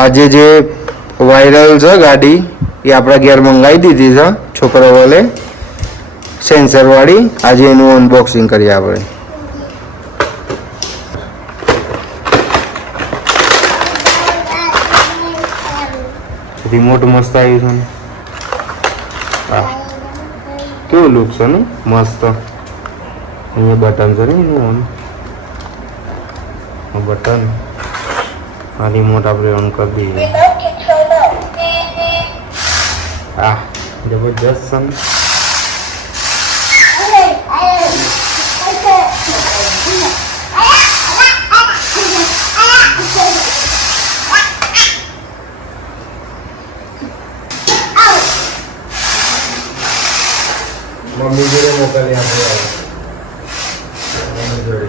આજે જે વાયરલ છે ગાડી એ આપણા ઘેર મંગાવી દીધી છે છોકરા વાલે સેન્સરવાળી. આજે એનું અનબોક્સિંગ કરીએ આપણે. રિમોટ મસ્ત આવ્યું છે ને. હા કેવું લુક છે ને મસ્ત. અહીંયા બટન છે ને એનું ઓન બટન. આ રિમોટ આપણે ઓન કરી દઈએ. હા જબરજસ્ત છે ને. મમ્મી જોડે મોકલી આપણે મમ્મી જોડે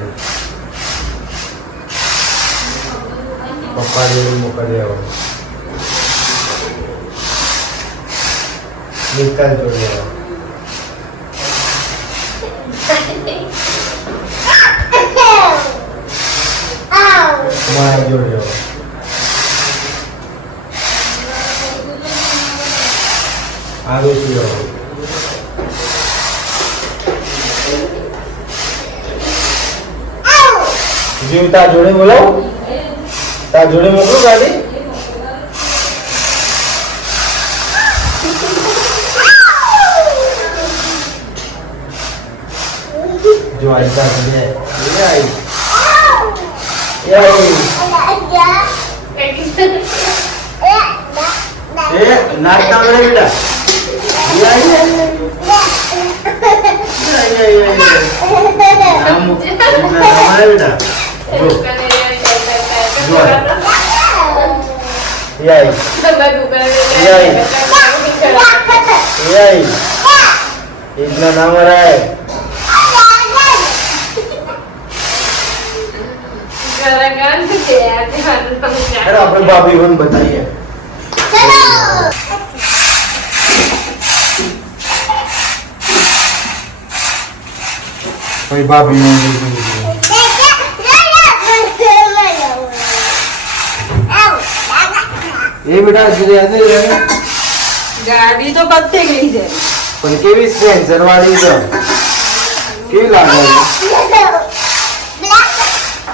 પપ્પા જોડે મોકલી આવો નિકાલ જોડે આવો મારા જોડે આવો આરોસી આવો જીવ તા જોડે બોલાવો તા જોડે મોકલો ગાડી જો આઈ તા જોડે એ નાક તામડે બેટા બેટા इतना नाम आ रहा है अरे अपने भाभी बहन बताइए भाभी ये बेटा गाड़ी तो कब से गई है પણ કેવી સેન્સર વાળી છે કેવી લાગે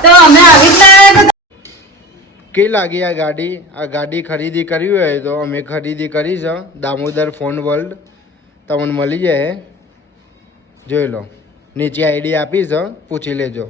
તો અમે આવી જ કેવી લાગી આ ગાડી ખરીદી કરવી હોય તો અમે ખરીદી કરી છે દામોદર ફોન વર્લ્ડ. તમને મળી જાય જોઈ લો નીચે આઈડી આપી છે પૂછી લેજો.